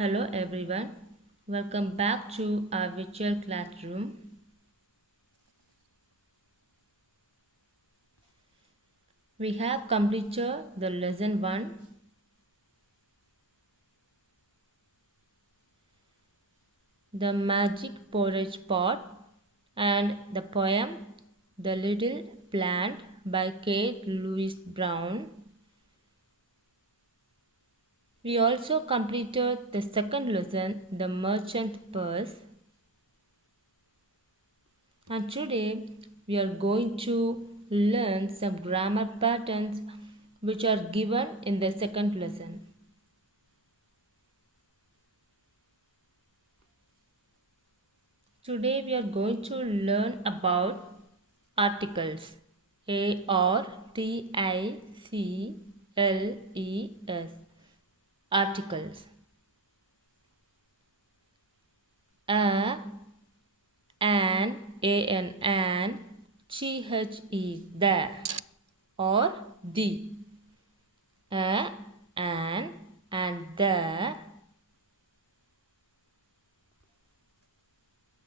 Hello everyone, welcome back to our virtual classroom. We have completed the lesson 1, the magic porridge pot, and the poem The Little Plant by Kate Louise Brown. We also completed the second lesson, The Merchant Purse. And today we are going to learn some grammar patterns which are given in the second lesson. Today we are going to learn about articles. Articles. Articles. A, an, the, or the. A, an, and the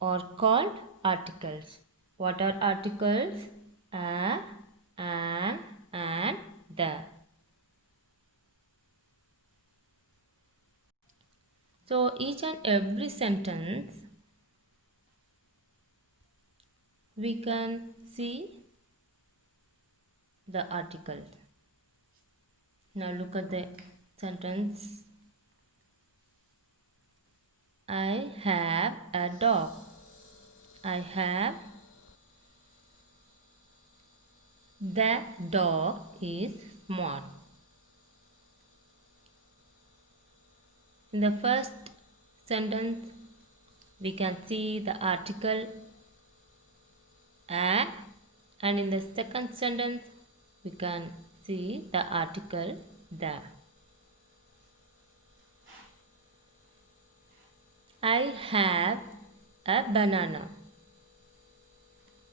are called articles. What are articles? A, an, and the. So each and every sentence we can see the article. Now look at the sentence. I have a dog. I have. That dog is smart. In the first sentence, we can see the article a, and in the second sentence, we can see the article the. I have a banana.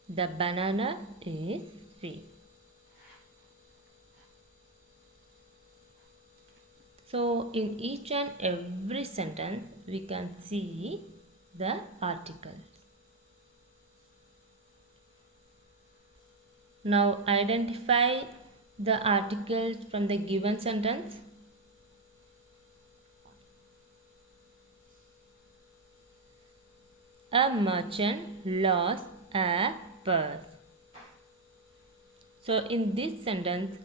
The banana is sweet. So in each and every sentence we can see the articles. Now identify the articles from the given sentence. A merchant lost a purse. So in this sentence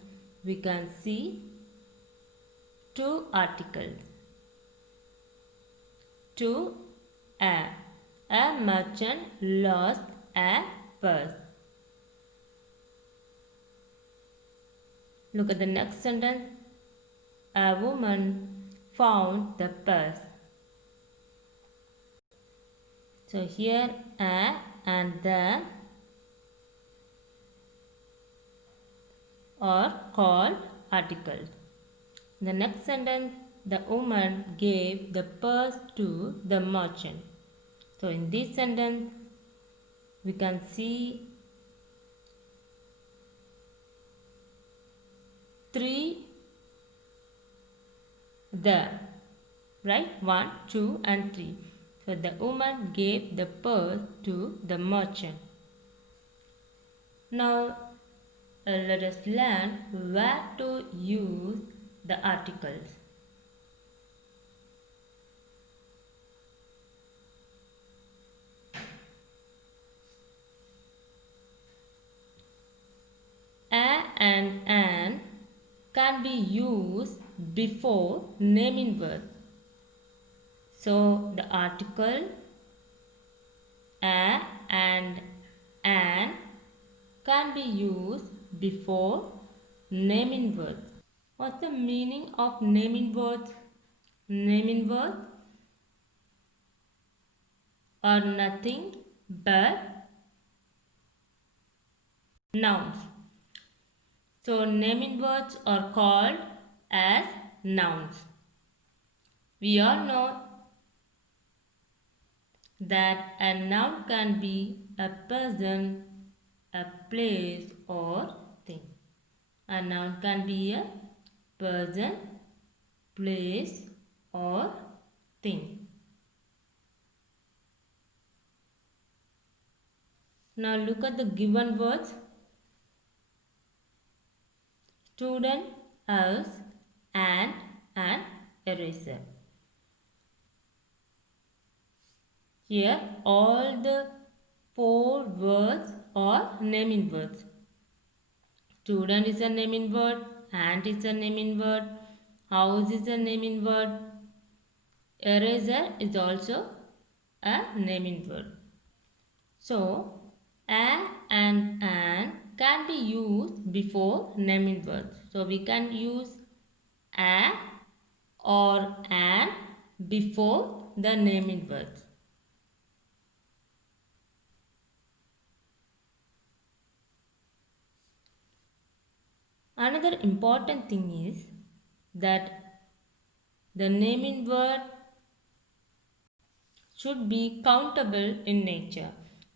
we can see two articles. To a. A merchant lost a purse. Look at the next sentence. A woman found the purse. So here a and the are called articles. The next sentence, the woman gave the purse to the merchant. So in this sentence, we can see three the, right? 1, 2 and 3. So the woman gave the purse to the merchant. Now let us learn where to use the articles. A and an can be used before naming words. So the article a and an can be used before naming words. What's the meaning of naming words? Naming words are nothing but nouns. So naming words are called as nouns. We all know that a noun can be a person, a place or thing. A noun can be a person, place or thing. Now look at the given words. Student, house, and an eraser. Here all the four words are naming words. Student is a naming word, ant is a naming word, house is a naming word, eraser is also a naming word. So, a and an can be used before naming words. So, we can use a or an before the naming words. Another important thing is that the naming word should be countable in nature.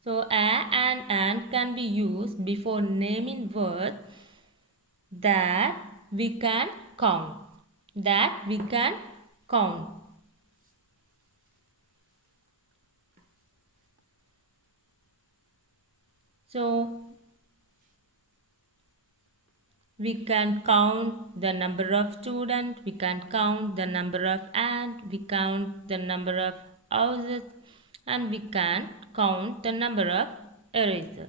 So, a and an can be used before naming word that we can count. That we can count. So, we can count the number of students, we can count the number of ants, we count the number of houses, and we can count the number of erasers.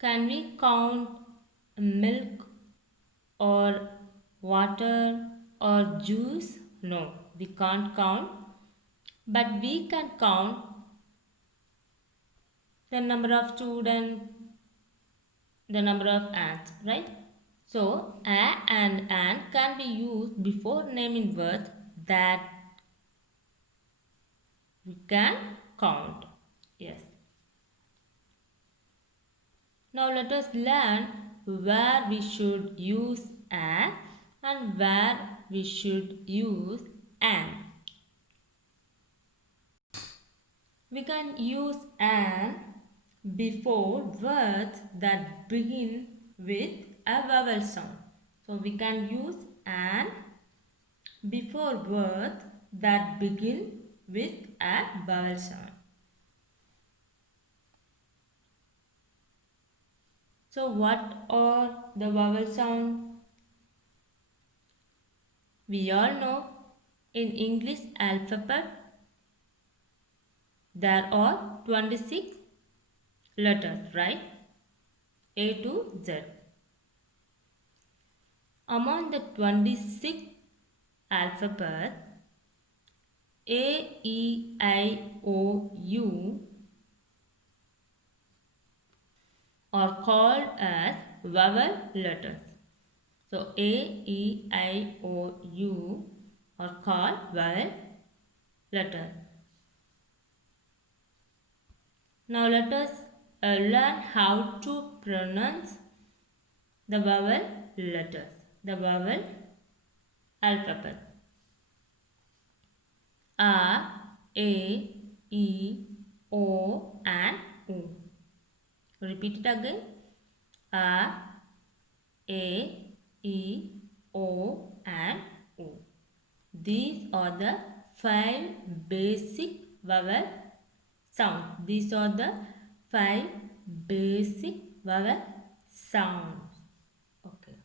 Can we count milk or water or juice? No, we can't count. But we can count the number of students, the number of ants, right? So, a and an can be used before naming words that we can count. Yes. Now let us learn where we should use a and where we should use an. We can use an before words that begin with a vowel sound. So we can use an before words that begin with a vowel sound. So what are the vowel sounds? We all know in English alphabet there are 26 letters, right? A to Z. Among the 26 alphabet, A, E, I, O, U are called as vowel letters. So A, E, I, O, U are called vowel letters. Now let us learn how to pronounce the vowel letters, the vowel alphabet. A, E, O and U. Repeat it again. A, E, O and U. These are the 5 basic vowel sounds. These are the 5 basic vowel sounds. Okay.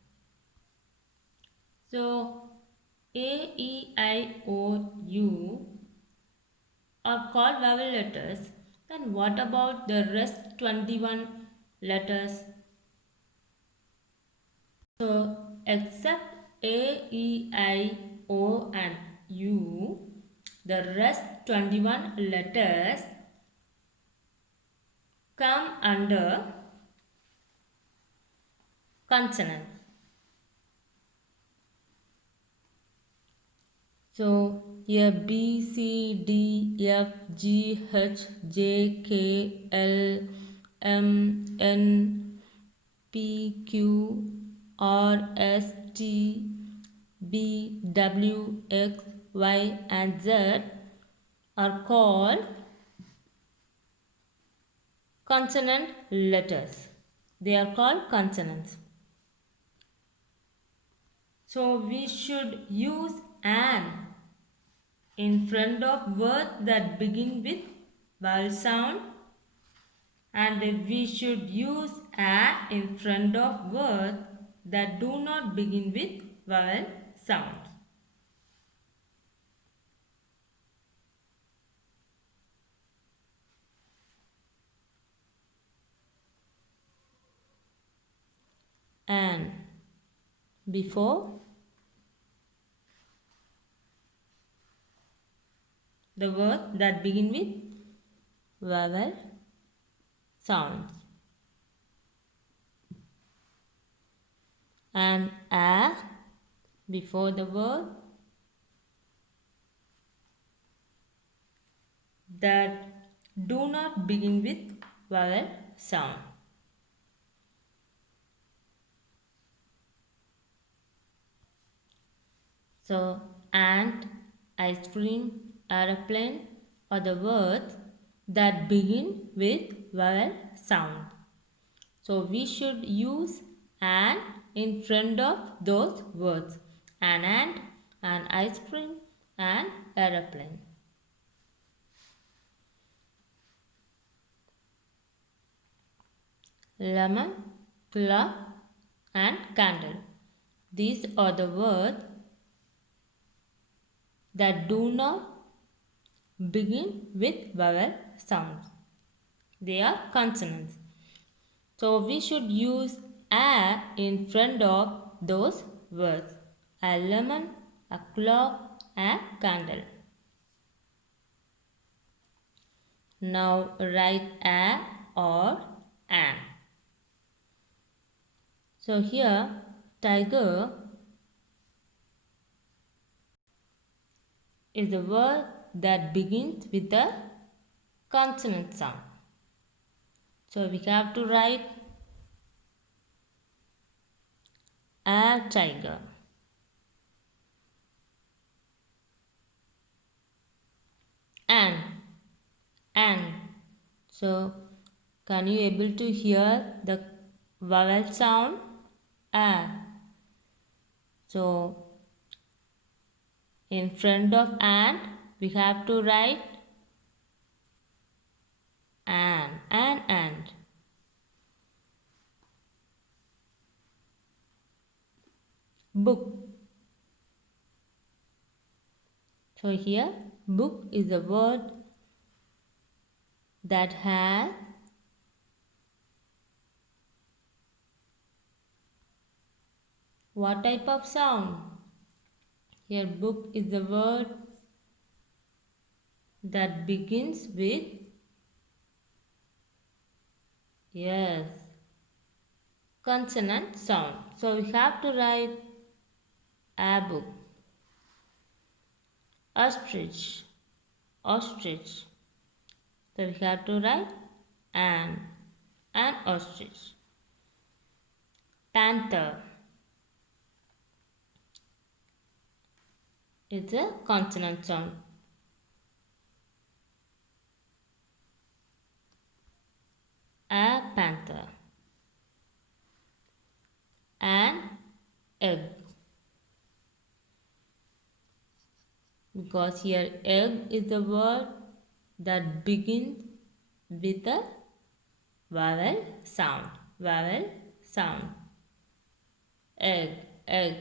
So, A, E, I, O, U are called vowel letters. Then what about the rest 21 letters? So, except A, E, I, O and U, the rest 21 letters come under consonants. So, here B, C, D, F, G, H, J, K, L, M, N, P, Q, R, S, T, B, W, X, Y and Z are called consonant letters. They are called consonants. So we should use an in front of words that begin with vowel sound, and we should use a in front of words that do not begin with vowel sound. And before the word that begin with vowel sounds, and a before the word that do not begin with vowel sound. So ant, ice cream, aeroplane are the words that begin with vowel sound. So we should use an in front of those words. An ant, an ice cream, an aeroplane. Lemon, clock, and candle. These are the words that do not begin with vowel sounds. They are consonants. So we should use a in front of those words. A lemon, a clock, a candle. Now write a or an. So here tiger is a word that begins with a consonant sound. So we have to write a tiger. An. So can you able to hear the vowel sound a? So in front of an we have to write an and. Book. So here book is a word that has what type of sound? Here book is a word that begins with yes consonant sound. So we have to write a book. Ostrich. Ostrich. So we have to write an ostrich. Panther. It's a consonant sound. A panther. An egg. Because here egg is the word that begins with a vowel sound. Vowel sound. Egg, egg.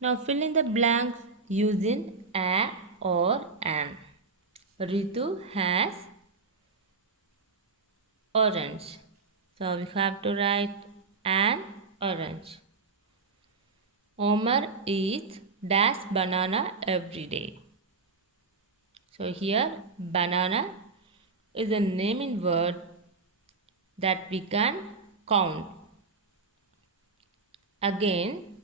Now fill in the blanks using a or an. Ritu has orange. So we have to write an orange. Omar eats dash banana every day. So here banana is a naming word that we can count. Again,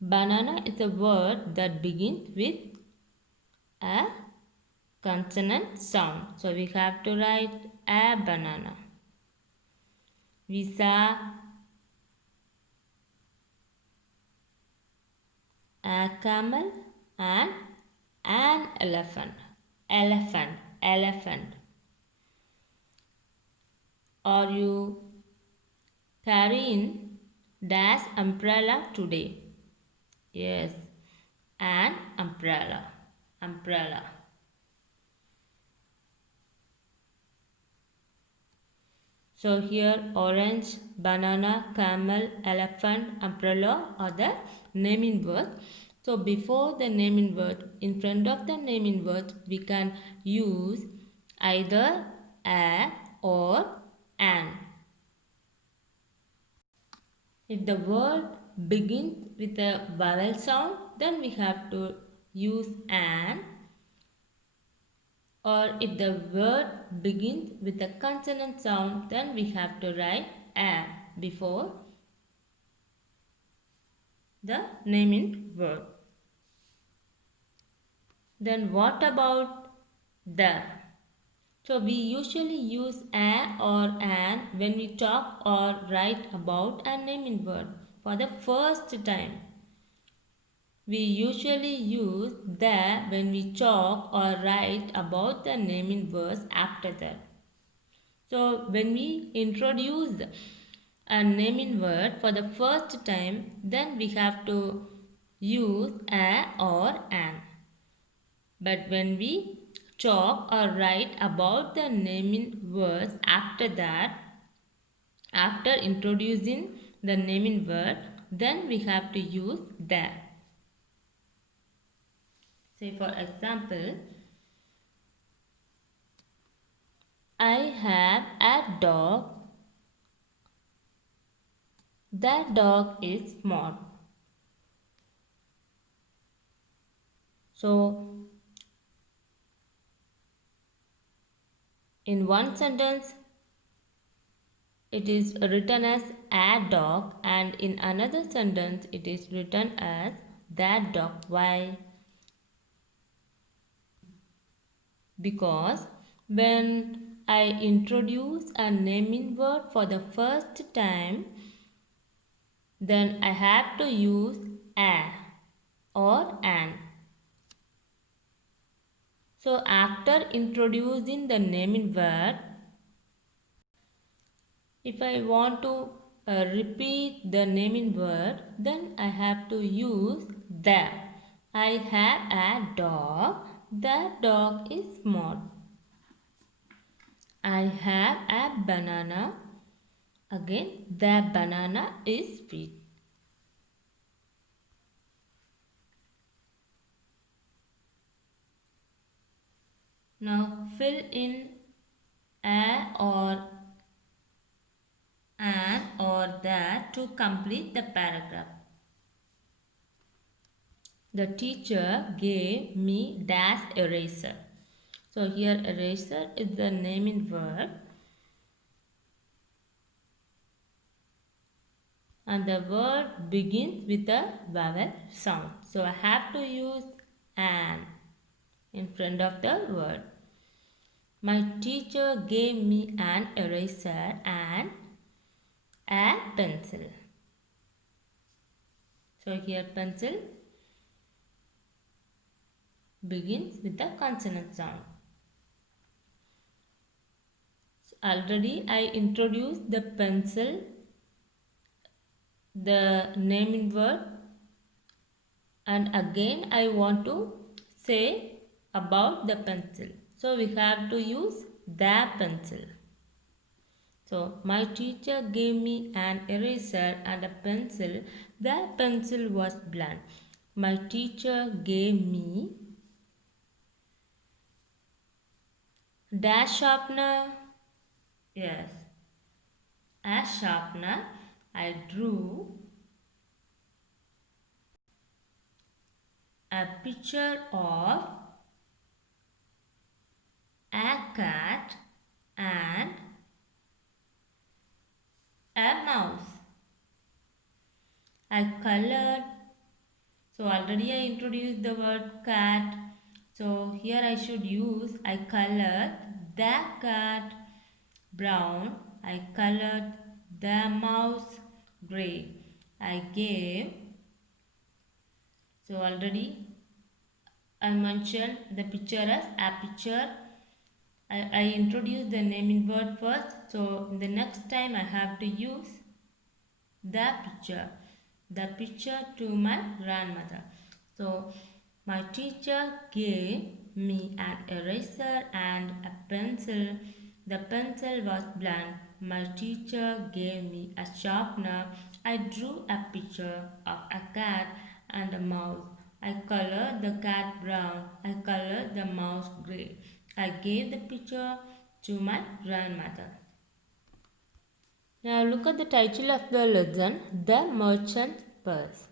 banana is a word that begins with a consonant sound. So we have to write a banana. We saw a camel and an elephant. Elephant, elephant. Are you carrying dash umbrella today. Yes, an umbrella. Umbrella. So here orange, banana, camel, elephant, umbrella are the naming words. So before the naming word, in front of the naming word, we can use either a or an. If the word begins with a vowel sound, then we have to use an, or if the word begins with a consonant sound, then we have to write a before the naming word. Then what about the? So we usually use a or an when we talk or write about a naming word for the first time. We usually use the when we talk or write about the naming words after that. So when we introduce a naming word for the first time, then we have to use a or an. But when we talk or write about the naming words after that, after introducing the naming word, then we have to use the. Say for example, I have a dog. That dog is small. So, in one sentence, it is written as a dog, and in another sentence, it is written as that dog. Why? Because when I introduce a naming word for the first time, then I have to use a or an. So after introducing the naming word, if I want to repeat the naming word, then I have to use the. I have a dog. That dog is small. I have a banana. Again, the banana is sweet. Now fill in a or an or that to complete the paragraph. The teacher gave me dash eraser. So here eraser is the naming word and the word begins with a vowel sound. So I have to use an in front of the word. My teacher gave me an eraser and a pencil. So here pencil begins with a consonant sound. So already I introduced the pencil, the naming word, and again I want to say about the pencil. So we have to use the pencil. So my teacher gave me an eraser and a pencil. The pencil was blunt. My teacher gave me dash sharpener. Yes, a sharpener. I drew a picture of a cat and a mouse. I colored. So already I introduced the word cat. So here I should use I colored the cat brown. I colored the mouse gray. I gave. So already I mentioned the picture as a picture. I introduced the naming word first. So in the next time I have to use the picture to my grandmother. So my teacher gave me an eraser and a pencil. The pencil was blank. My teacher gave me a sharpener. I drew a picture of a cat and a mouse. I colored the cat brown. I colored the mouse grey. I gave the picture to my grandmother. Now look at the title of the lesson, The Merchant's Purse.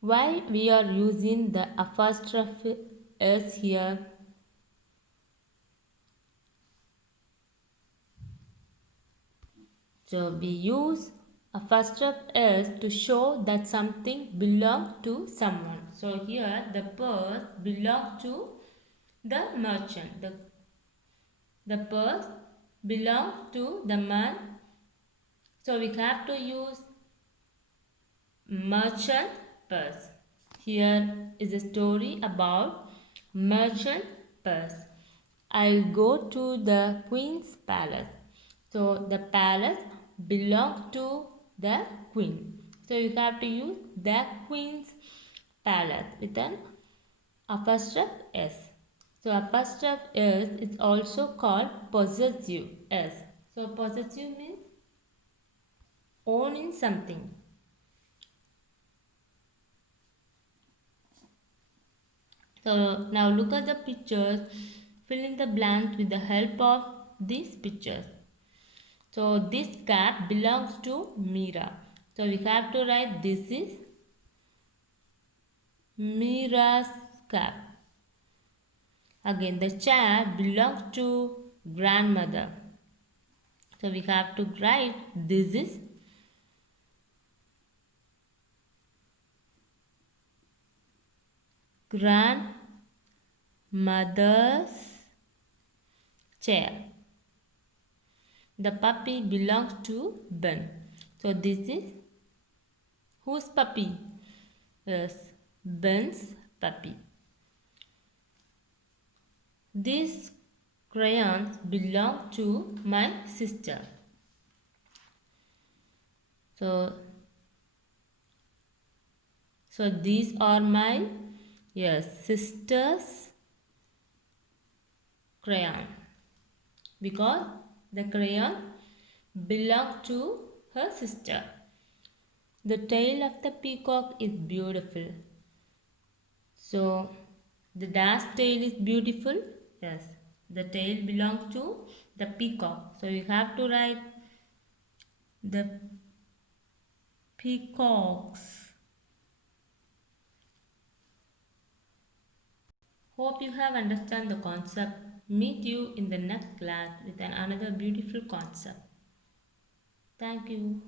Why we are using the apostrophe S here? So we use apostrophe S to show that something belongs to someone. So here the purse belongs to the merchant. The purse belongs to the man. So we have to use merchant purse. Here is a story about merchant purse. I'll go to the queen's palace. So the palace belongs to the queen. So you have to use the queen's palace with an apostrophe S. So apostrophe S is also called possessive S. So possessive means owning something. So now look at the pictures, fill in the blanks with the help of these pictures. So this cap belongs to Mira. So we have to write this is Mira's cap. Again the chair belongs to grandmother. So we have to write this is grandmother's chair. The puppy belongs to Ben. So this is whose puppy? Yes, Ben's puppy. These crayons belong to my sister. So these are my sister's crayon because the crayon belongs to her sister. The tail of the peacock is beautiful. So the dash tail is beautiful. Yes, the tail belongs to the peacock. So you have to write the peacocks. Hope you have understand the concept. Meet you in the next class with another beautiful concept. Thank you.